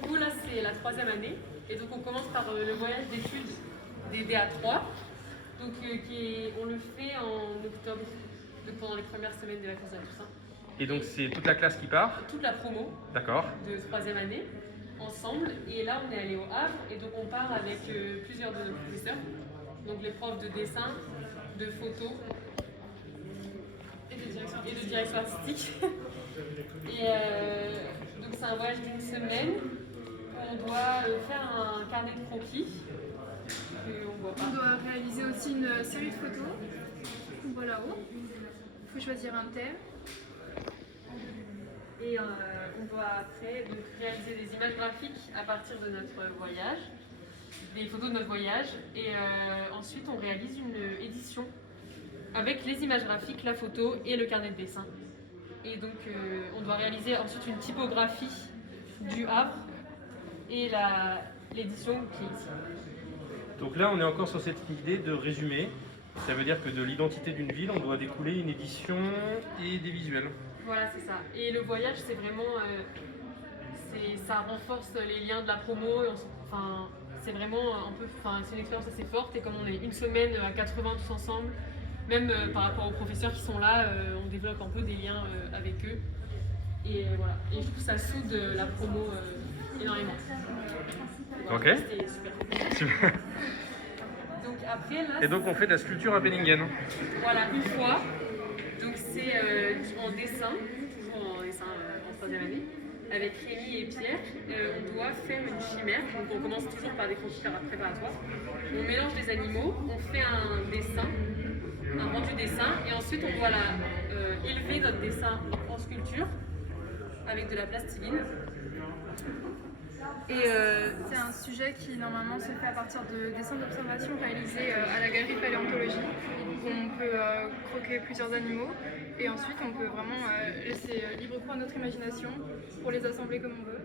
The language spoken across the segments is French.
du coup, là, c'est la 3e année. Et donc, on commence par le voyage d'études des DA3. Donc, on le fait en octobre, donc pendant les premières semaines des vacances de la Toussaint. Et donc, c'est toute la classe qui part? Toute la promo. D'accord. De 3e année, ensemble. Et là, on est allé au Havre. Et donc, on part avec plusieurs de nos professeurs. Donc, les profs de dessin, de photo et de direction artistique. Et donc, c'est un voyage d'une semaine. On doit faire un carnet de croquis. On doit réaliser aussi une série de photos. On voit là-haut. Il faut choisir un thème. Et on doit après donc, réaliser des images graphiques à partir de notre voyage, des photos de notre voyage. Et ensuite, on réalise une édition avec les images graphiques, la photo et le carnet de dessin. Et donc, on doit réaliser ensuite une typographie du Havre et l'édition qui est ici. Donc là, on est encore sur cette idée de résumé. Ça veut dire que de l'identité d'une ville, on doit découler une édition et des visuels. Voilà, c'est ça. Et le voyage, c'est vraiment... ça renforce les liens de la promo. C'est vraiment un peu... c'est une expérience assez forte. Et comme on est une semaine à 80 tous ensemble, même par rapport aux professeurs qui sont là, on développe un peu des liens avec eux. Et voilà. Et je trouve que ça soude la promo énormément. Voilà, Ok. c'était super. Donc après, là, Et donc on fait de la sculpture à Bellingen. Voilà, une fois. Donc c'est en dessin, toujours en dessin en 3e année, avec Rémi et Pierre. On doit faire une chimère. Donc on commence toujours par des croquis préparatoires. On mélange des animaux, on fait un dessin, un rendu dessin, et ensuite on doit élever notre dessin en sculpture avec de la plastiline. Et c'est un sujet qui normalement se fait à partir de dessins d'observation réalisés à la galerie paléontologie. On peut croquer plusieurs animaux et ensuite on peut vraiment laisser libre cours à notre imagination pour les assembler comme on veut.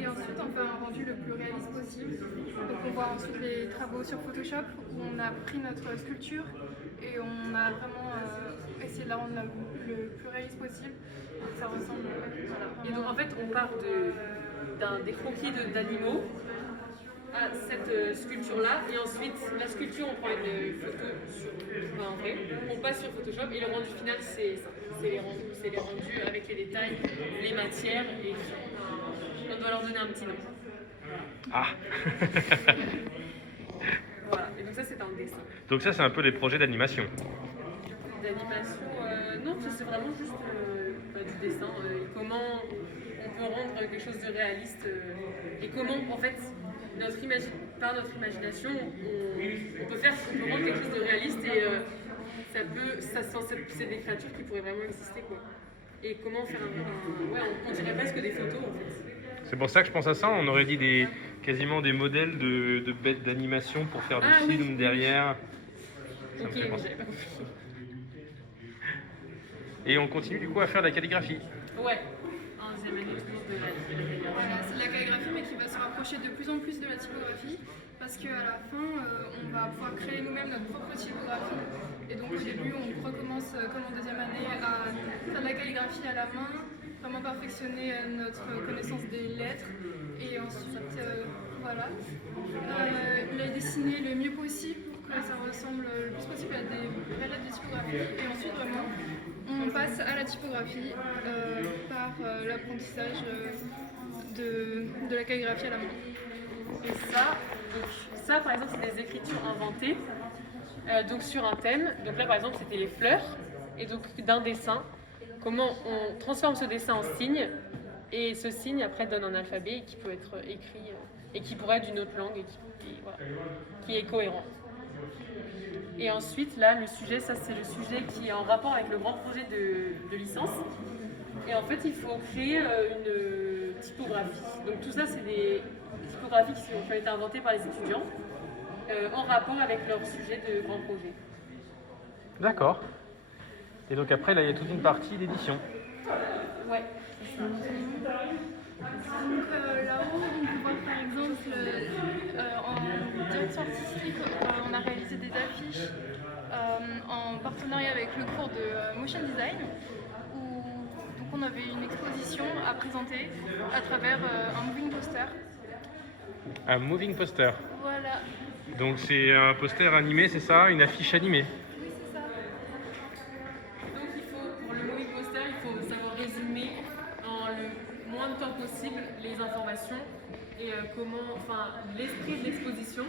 Et ensuite on fait un rendu le plus réaliste possible. Donc on voit ensuite les travaux sur Photoshop où on a pris notre sculpture et on a vraiment essayé de la rendre le plus réaliste possible. Ça ressemble vraiment... Et donc en fait on part des croquis d'animaux à cette sculpture-là, et ensuite la sculpture, on prend une photo en vrai, on passe sur Photoshop, et le rendu final, c'est ça. C'est les rendus avec les détails, les matières, et on doit leur donner un petit nom. Ah. Voilà, et donc ça c'est un dessin. Donc ça, c'est un peu les projets d'animation. D'animation, non, ça c'est vraiment juste du dessin, et comment on peut rendre quelque chose de réaliste, et comment en fait par notre imagination on peut rendre quelque chose de réaliste, et c'est des créatures qui pourraient vraiment exister, quoi. Et comment faire on dirait presque des photos en fait. C'est pour ça que je pense à ça. On aurait dit quasiment des modèles de bêtes d'animation pour faire du film oui. derrière. Ça me Ok, fait penser. j'avais pas compris. Et on continue du coup à faire de la calligraphie. Ouais, 1e année toujours de la calligraphie. Voilà, c'est de la calligraphie mais qui va se rapprocher de plus en plus de la typographie parce qu'à la fin on va pouvoir créer nous-mêmes notre propre typographie. Et donc au début on recommence comme en 2e année à faire de la calligraphie à la main, vraiment perfectionner notre connaissance des lettres et ensuite les dessiner le mieux possible pour que ça ressemble le plus possible à des vraies lettres de typographie. Et ensuite vraiment on passe à la typographie par l'apprentissage de la calligraphie à la main. Et ça par exemple, c'est des écritures inventées donc sur un thème. Donc là, par exemple, c'était les fleurs. Et donc, d'un dessin, comment on transforme ce dessin en signe. Et ce signe, après, donne un alphabet qui peut être écrit et qui pourrait être d'une autre langue et qui est cohérent. Et ensuite, là, le sujet, ça, c'est le sujet qui est en rapport avec le grand projet de licence. Et en fait, il faut créer une typographie. Donc tout ça, c'est des typographies qui ont été inventées par les étudiants en rapport avec leur sujet de grand projet. D'accord. Et donc après, là, il y a toute une partie d'édition. Ouais. Donc là-haut, on peut voir par exemple en direction artistique, on a réalisé des affiches en partenariat avec le cours de motion design où donc on avait une exposition à présenter à travers un moving poster. Un moving poster. Voilà. Donc c'est un poster animé, c'est ça? Une affiche animée? Oui, c'est ça. Donc pour le moving poster, il faut savoir résumer en le moins de temps possible les informations et l'esprit de l'exposition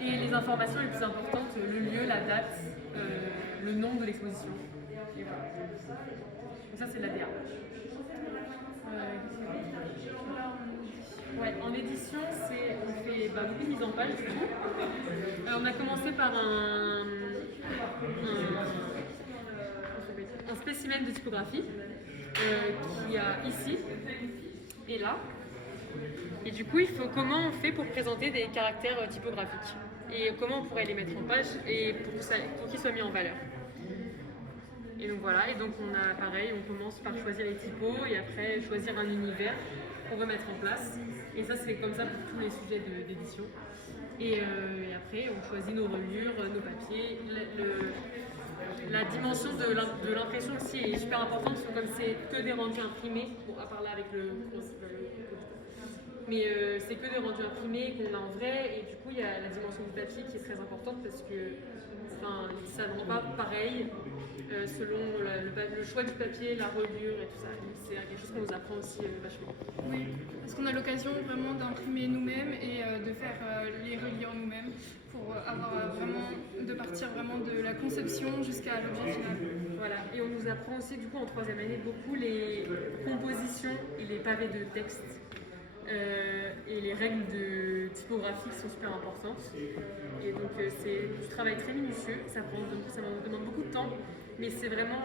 et les informations les plus importantes, le lieu, la date, le nom de l'exposition. Et voilà. Donc ça c'est l'ADA. Ouais, en édition, on fait beaucoup de mise en page du coup. On a commencé par un spécimen de typographie qu'il y a ici et là. Et du coup, comment on fait pour présenter des caractères typographiques et comment on pourrait les mettre en page et pour qu'ils soient mis en valeur. Et donc voilà, et donc on commence par choisir les typos et après choisir un univers qu'on veut mettre en place. Et ça, c'est comme ça pour tous les sujets d'édition. Et après, on choisit nos reliures, nos papiers. La dimension de l'impression aussi est super importante parce que comme c'est que des rendus imprimés, bon, à part là avec mais c'est que des rendus imprimés qu'on a en vrai et du coup il y a la dimension du papier qui est très importante parce que ça ne rend pas pareil selon le choix du papier, la reliure et tout ça. C'est quelque chose qu'on nous apprend aussi vachement. Oui, parce qu'on a l'occasion vraiment d'imprimer nous-mêmes et de faire les reliures nous-mêmes pour avoir de partir vraiment de la conception jusqu'à l'objet final. Voilà, et on nous apprend aussi du coup en troisième année beaucoup les compositions et les pavés de texte. Et les règles de typographie qui sont super importantes. Et donc c'est du travail très minutieux, ça me demande beaucoup de temps, mais c'est vraiment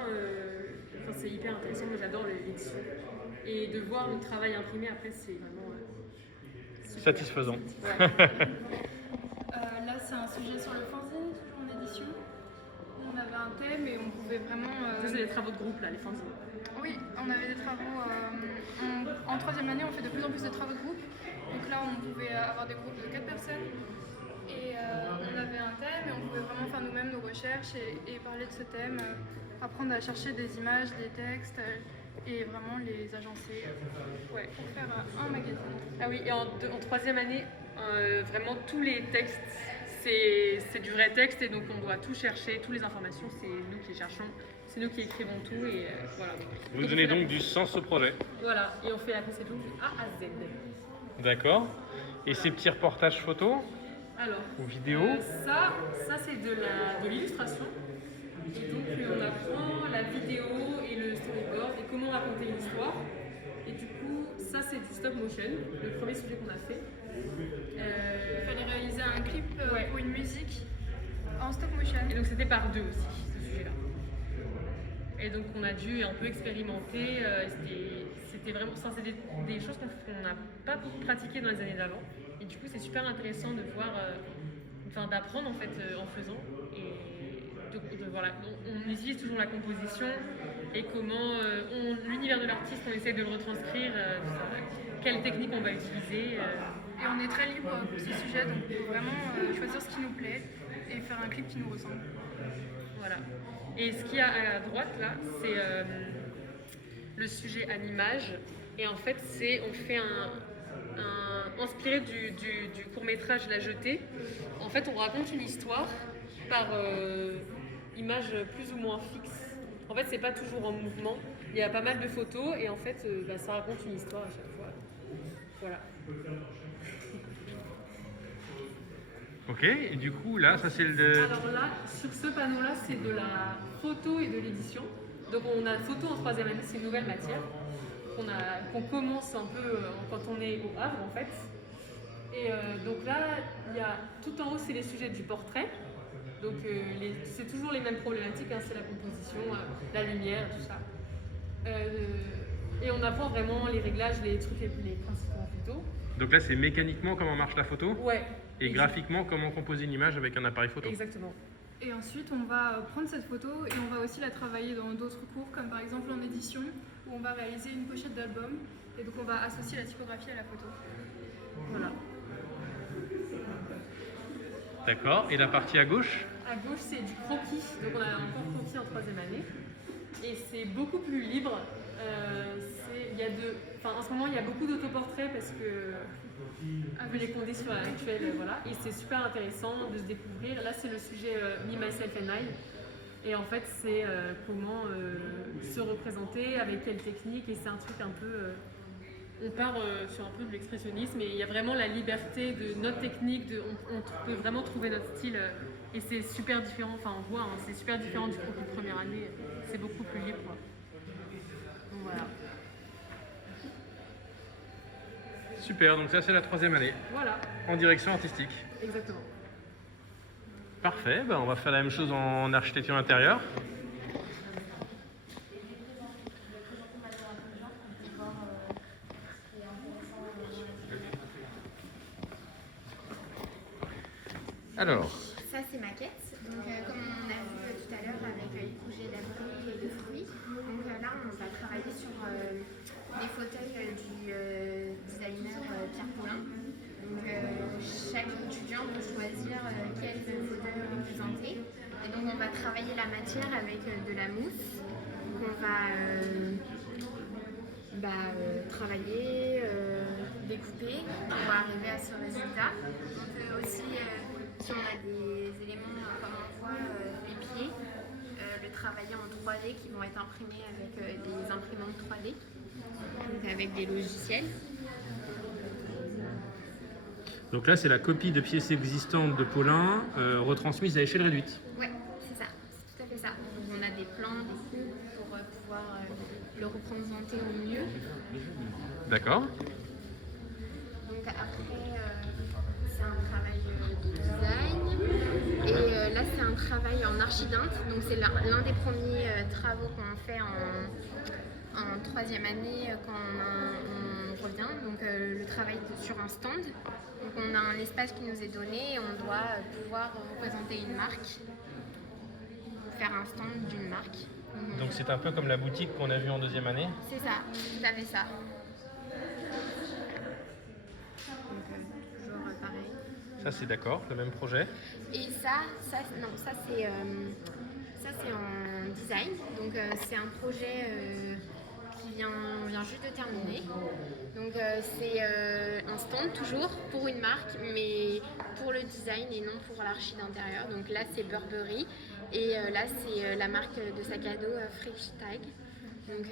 c'est hyper intéressant, moi j'adore l'édition. Et de voir le travail imprimé après, c'est vraiment satisfaisant. Ouais. Là c'est un sujet sur le fanzine, toujours en édition. On avait un thème et on pouvait vraiment... Ça c'est les travaux de groupe là, les fanzines. Oui, on avait des travaux. En troisième année, on fait de plus en plus de travaux de groupe. Donc là, on pouvait avoir des groupes de 4 personnes. Et on avait un thème et on pouvait vraiment faire nous-mêmes nos recherches et parler de ce thème, apprendre à chercher des images, des textes et vraiment les agencer pour faire un magazine. Ah oui, et en troisième année, vraiment tous les textes, c'est du vrai texte et donc on doit tout chercher, toutes les informations, c'est nous qui les cherchons. C'est nous qui écrivons tout et voilà. Vous donnez donc du sens au projet. Voilà, et on fait la conception du A à Z. D'accord. Et ces petits reportages photos Alors, ou vidéos ça c'est de l'illustration. Et donc on apprend la vidéo et le storyboard et comment raconter une histoire. Et du coup, ça c'est du stop motion, le premier sujet qu'on a fait. Il fallait réaliser un clip pour une musique en stop motion. Et donc c'était par deux aussi, ce sujet-là. Et donc on a dû un peu expérimenter, c'était vraiment, c'est des choses qu'on n'a pas pratiquées dans les années d'avant. Et du coup c'est super intéressant de voir, d'apprendre en fait en faisant. Et voilà, on utilise toujours la composition et comment l'univers de l'artiste, on essaie de le retranscrire, quelle technique on va utiliser. Et on est très libre pour ce sujet, donc on peut vraiment choisir ce qui nous plaît et faire un clip qui nous ressemble. Voilà. Et ce qu'il y a à droite là, c'est le sujet à l'image. Et en fait, on fait inspiré du court-métrage La Jetée. En fait, on raconte une histoire par image plus ou moins fixe. En fait, c'est pas toujours en mouvement. Il y a pas mal de photos et en fait, ça raconte une histoire à chaque fois. Voilà. Ok, et du coup là, ça c'est le... Alors là, sur ce panneau-là, c'est de la photo et de l'édition. Donc on a photo en troisième année, c'est une nouvelle matière qu'on commence un peu quand on est au Havre en fait. Et donc là, il y a tout en haut, c'est les sujets du portrait. Donc c'est toujours les mêmes problématiques, hein, c'est la composition, la lumière, tout ça. Et on apprend vraiment les réglages, les trucs les principaux en photo. Donc là, c'est mécaniquement comment marche la photo. Ouais. Et graphiquement, comment composer une image avec un appareil photo. Exactement. Et ensuite, on va prendre cette photo et on va aussi la travailler dans d'autres cours, comme par exemple en édition, où on va réaliser une pochette d'album. Et donc, on va associer la typographie à la photo. Voilà. D'accord. Et la partie à gauche? À gauche, c'est du croquis. Donc, on a encore croquis en troisième année. Et c'est beaucoup plus libre. En ce moment, il y a beaucoup d'autoportraits parce que, vu les conditions actuelles, voilà, et c'est super intéressant de se découvrir. Là, c'est le sujet Me, Myself and I. Et en fait, c'est comment se représenter, avec quelle technique, et c'est un truc un peu... on part sur un peu de l'expressionnisme, et il y a vraiment la liberté de notre technique, on peut vraiment trouver notre style, et c'est super différent, enfin on voit, hein, c'est super différent du cours de première année, c'est beaucoup plus libre, quoi. Donc voilà. Super, donc ça c'est la 3e année, Voilà, en direction artistique. exactement. Parfait, ben, on va faire la même chose en architecture intérieure. Alors, Ça c'est maquette, donc comme on a vu tout à l'heure avec les projets d'abris et de fruits, donc là on va travailler sur les fauteuils du designer Pierre Paulin. Donc chaque étudiant peut choisir quel fauteuil représenter, et donc on va travailler la matière avec de la mousse, qu'on va travailler, découper pour arriver à ce résultat. On peut aussi, si on a des éléments comme on voit les pieds, le travailler en 3D qui vont être imprimés avec des imprimantes 3D, donc avec des logiciels. donc là c'est la copie de pièces existantes de Paulin retransmise à échelle réduite. Ouais, c'est ça, c'est tout à fait ça. Donc on a des plans, des coupes pour pouvoir le représenter au mieux. D'accord. Donc après, c'est un travail de design, et là c'est un travail en archidinte, donc c'est l'un des premiers travaux qu'on fait en 3e année quand on revient, donc le travail sur un stand. Donc on a un espace qui nous est donné et on doit pouvoir représenter une marque, faire un stand d'une marque. Donc c'est un peu comme la boutique qu'on a vue en 2e année. C'est ça, tout à fait ça. Donc toujours pareil. Ça c'est d'accord, le même projet. Et ça c'est en design. Donc c'est un projet qui vient juste de terminer. Donc c'est un stand toujours pour une marque, mais pour le design et non pour l'archi d'intérieur. Donc là c'est Burberry, et là c'est la marque de sac à dos Freestyle. Donc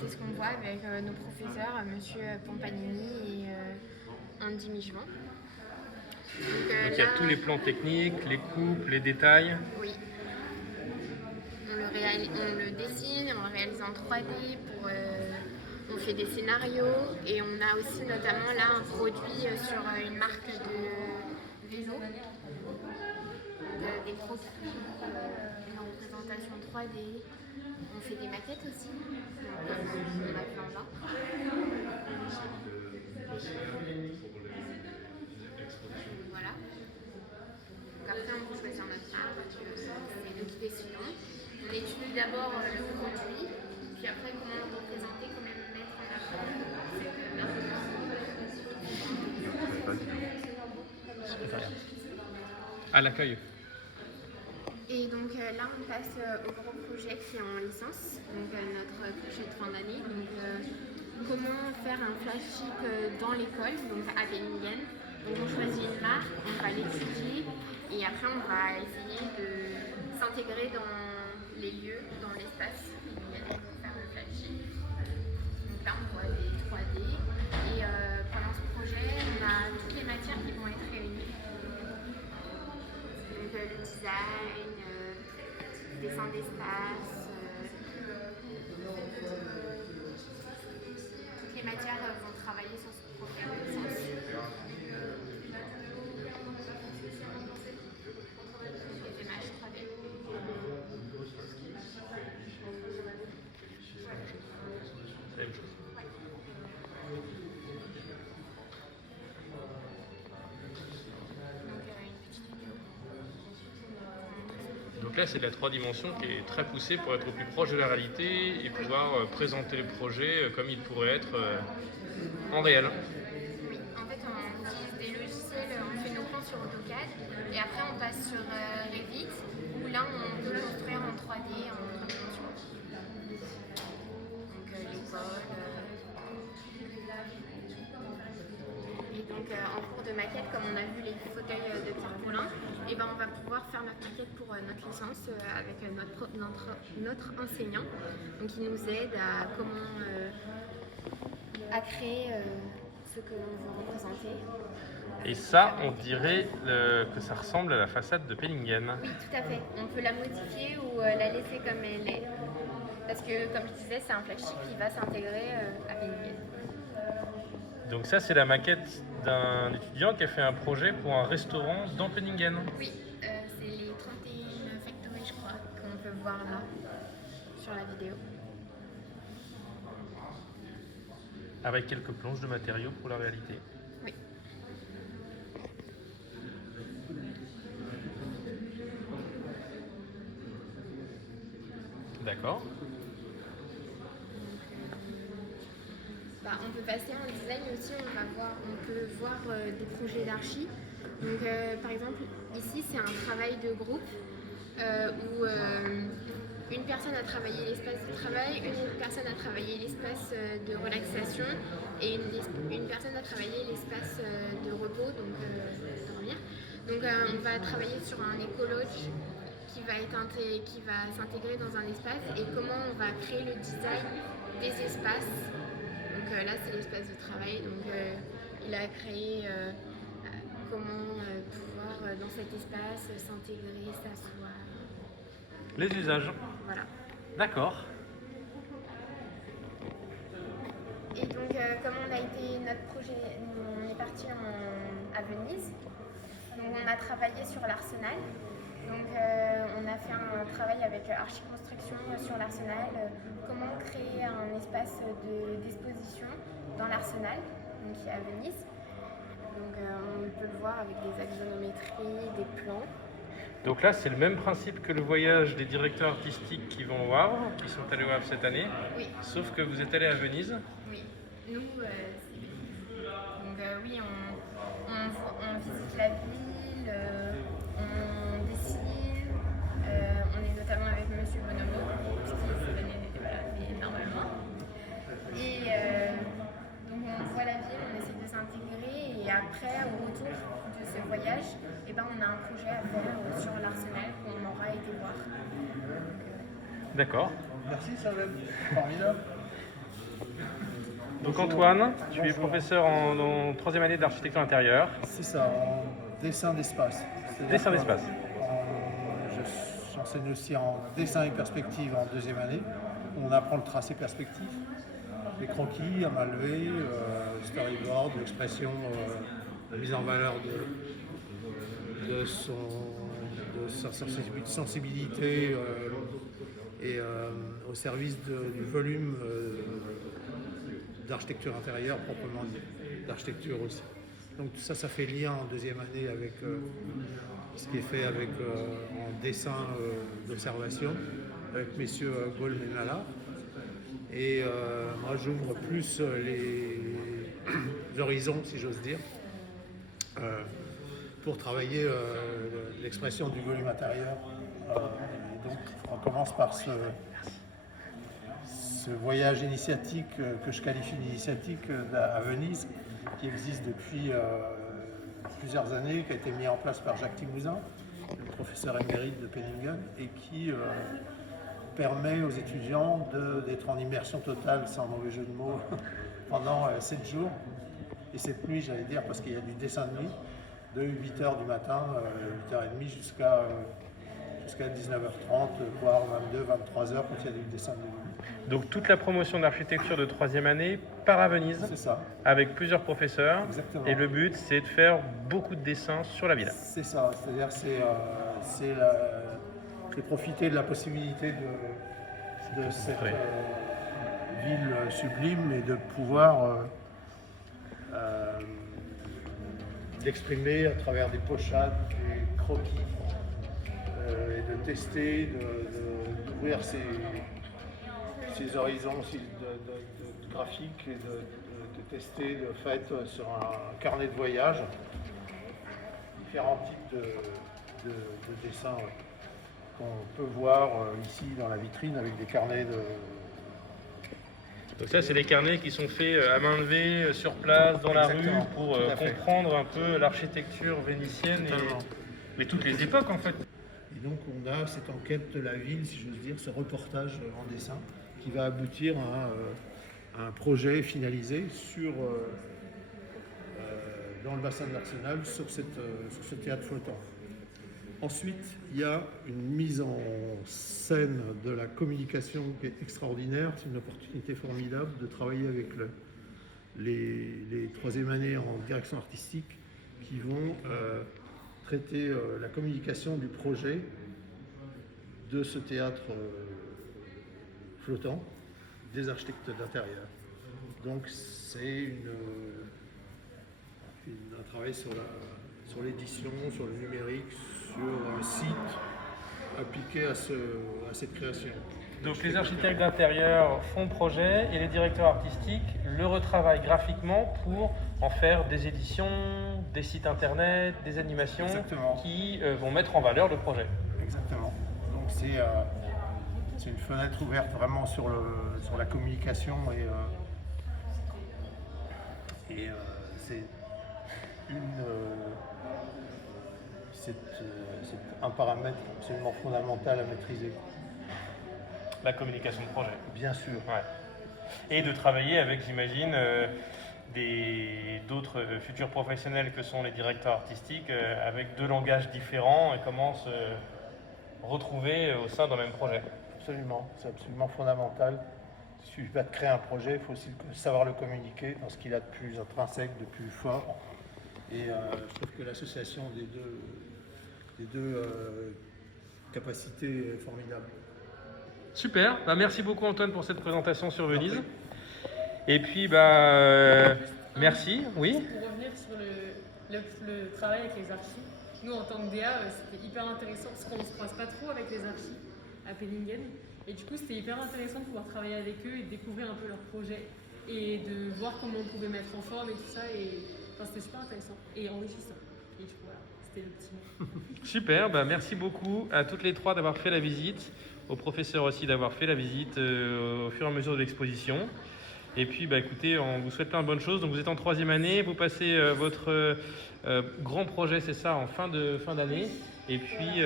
c'est ce qu'on voit avec nos professeurs, Monsieur Pompanini et Andy Migevant. Donc il y a tous les plans techniques, les coupes, les détails. Oui. On le dessine, on le réalise en 3D, on fait des scénarios, et on a aussi notamment là un produit sur une marque de vélo, des croquis, une représentation 3D. On fait des maquettes aussi, donc on a plein là. Voilà. Donc après on peut choisir notre marque, c'est nous qui décidons. On étudie d'abord le produit, puis après comment le représenter, comment le mettre en avant cette marque. À l'accueil. Et donc là on passe au gros projet qui est en licence, donc notre projet de fin d'année. Donc comment faire un flagship dans l'école, donc à Bellingen. Donc on choisit une marque, on va l'étudier, et après on va essayer de s'intégrer dans les lieux, dans l'espace pour faire le flagship. Donc là on voit des 3D, et pendant ce projet on a toutes les matières qui vont être réunies. Donc le design, dessin d'espace, toutes les matières vont travailler sur ce projet de licence. Des images 3D. Même chose. Donc là, c'est de la 3 dimensions qui est très poussée pour être au plus proche de la réalité et pouvoir présenter le projet comme il pourrait être en réel. Oui, en fait, on utilise des logiciels, on fait nos plans sur AutoCAD, et après on passe sur Revit, où là on peut construire en 3D, en 3 dimensions. l'école. Et donc en cours de maquette, comme on a vu les fauteuils de Pierre Paulin, et ben, on va pouvoir faire notre maquette pour notre licence avec notre enseignant. Donc il nous aide à comment à créer ce que l'on veut représenter. Et ça, on dirait que ça ressemble à la façade de Pellingen. Oui, tout à fait. On peut la modifier ou la laisser comme elle est. Parce que, comme je disais, c'est un flagship qui va s'intégrer à Pellingen. Donc ça, c'est la maquette d'un étudiant qui a fait un projet pour un restaurant dans Pellingen. Oui, c'est les 31 Factory, je crois, qu'on peut voir là, sur la vidéo. Avec quelques planches de matériaux pour la réalité. Oui. D'accord. On peut passer en design aussi, on peut voir des projets d'archi. Donc par exemple, ici c'est un travail de groupe où une personne a travaillé l'espace de travail, une autre personne a travaillé l'espace de relaxation et une personne a travaillé l'espace de repos, donc dormir. Donc on va travailler sur un écologe qui va s'intégrer dans un espace et comment on va créer le design des espaces. Donc là c'est l'espace de travail, donc il a créé comment pouvoir dans cet espace s'intégrer, s'asseoir. Les usages. Voilà. D'accord. Et donc comme notre projet, on est parti à Venise, donc on a travaillé sur l'Arsenal. Donc on a fait un travail avec Archiconstruction sur l'Arsenal, comment créer un espace d'exposition dans l'Arsenal, donc qui est à Venise. Donc on peut le voir avec des axonométries, des plans. Donc là, c'est le même principe que le voyage des directeurs artistiques qui vont au Havre, qui sont allés au Havre cette année. Oui. Sauf que vous êtes allés à Venise. Oui. Nous, c'est Venise. Donc oui, on visite la ville, on dessine, on est notamment avec Monsieur Bonomo, puisqu'il cette année n'était pas là, mais normalement. Et donc on voit la ville, on essaie de s'intégrer et après, au retour de ce voyage, on a un projet à faire sur l'Arsenal qu'on aura été voir. D'accord. Merci Samuel, formidable. Donc Antoine, tu es professeur en 3e année d'architecture intérieure. C'est ça, en dessin d'espace. Dessin d'espace. J'enseigne aussi en dessin et perspective en 2e année. On apprend le tracé perspectif, les croquis à main levée, storyboard, l'expression, la mise en valeur de sa sensibilité et au service du volume d'architecture intérieure proprement dit, d'architecture aussi. Donc tout ça, ça fait lien en 2e année avec ce qui est fait avec, en dessin d'observation avec messieurs Golm et Nala. Et moi j'ouvre plus les horizons, si j'ose dire, pour travailler l'expression du volume intérieur. Et donc on commence par ce voyage initiatique que je qualifie d'initiatique à Venise, qui existe depuis plusieurs années, qui a été mis en place par Jacques Timousin, le professeur émérite de Pellingen, et qui permet aux étudiants d'être en immersion totale, sans mauvais jeu de mots, pendant 7 jours. Et 7 nuits, j'allais dire, parce qu'il y a du dessin de nuit, de 8h du matin, 8h30 jusqu'à 19h30, voire 22, 23h quand il y a du dessin de nuit. Donc toute la promotion d'architecture de 3e année part à Venise. C'est ça. Avec plusieurs professeurs. Exactement. Et le but, c'est de faire beaucoup de dessins sur la ville. C'est ça, c'est-à-dire c'est profiter de la possibilité de cette ville sublime et de pouvoir l'exprimer à travers des pochades, des croquis, et de tester, d'ouvrir ses horizons aussi de graphique et de tester de fait sur un carnet de voyage différents types de dessins qu'on peut voir ici dans la vitrine avec des carnets Donc ça, c'est les carnets qui sont faits à main levée, sur place, dans la rue, Exactement, pour tout à fait. comprendre un peu l'architecture vénitienne Totalement. mais toutes les époques en fait. Et donc on a cette enquête de la ville, si j'ose dire, ce reportage en dessin qui va aboutir à un projet finalisé dans le bassin de l'Arsenal sur ce théâtre flottant. Ensuite, il y a une mise en scène de la communication qui est extraordinaire. C'est une opportunité formidable de travailler avec les troisième années en direction artistique qui vont traiter la communication du projet de ce théâtre flottant des architectes d'intérieur. Donc c'est un travail sur l'édition, sur le numérique, sur un site appliqué à cette création. Donc les architectes d'intérieur font le projet et les directeurs artistiques le retravaillent graphiquement pour en faire des éditions, des sites internet, des animations. Exactement. Qui vont mettre en valeur le projet. Exactement. Donc c'est une fenêtre ouverte vraiment sur la communication et c'est un paramètre absolument fondamental à maîtriser. La communication de projet. Bien sûr. Ouais. Et de travailler avec, j'imagine, d'autres futurs professionnels que sont les directeurs artistiques, avec deux langages différents et comment se retrouver au sein d'un même projet. Absolument, c'est absolument fondamental. Il ne suffit pas de créer un projet, il faut aussi savoir le communiquer dans ce qu'il a de plus intrinsèque, de plus fort. Et je trouve que l'association des deux capacités est formidable. Super, merci beaucoup Antoine pour cette présentation sur Venise. Merci. Et puis merci, oui. Pour revenir sur le travail avec les archives, nous en tant que DA, c'était hyper intéressant parce qu'on ne se croise pas trop avec les archives à Pellingen. Et du coup, c'était hyper intéressant de pouvoir travailler avec eux et de découvrir un peu leurs projets et de voir comment on pouvait mettre en forme et tout ça. Et enfin, c'était super intéressant et enrichissant. Et du coup, voilà, c'était le petit mot. Super, merci beaucoup à toutes les trois d'avoir fait la visite, au professeur aussi d'avoir fait la visite au fur et à mesure de l'exposition. Et puis écoutez, on vous souhaite plein de bonnes choses. Donc vous êtes en troisième année, vous passez votre grand projet, c'est ça, en fin d'année. Et puis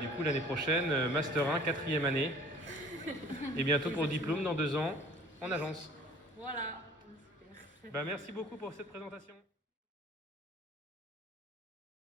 du coup l'année prochaine, Master 1, quatrième année. Et bientôt pour le diplôme dans 2 ans en agence. Voilà. Merci beaucoup pour cette présentation.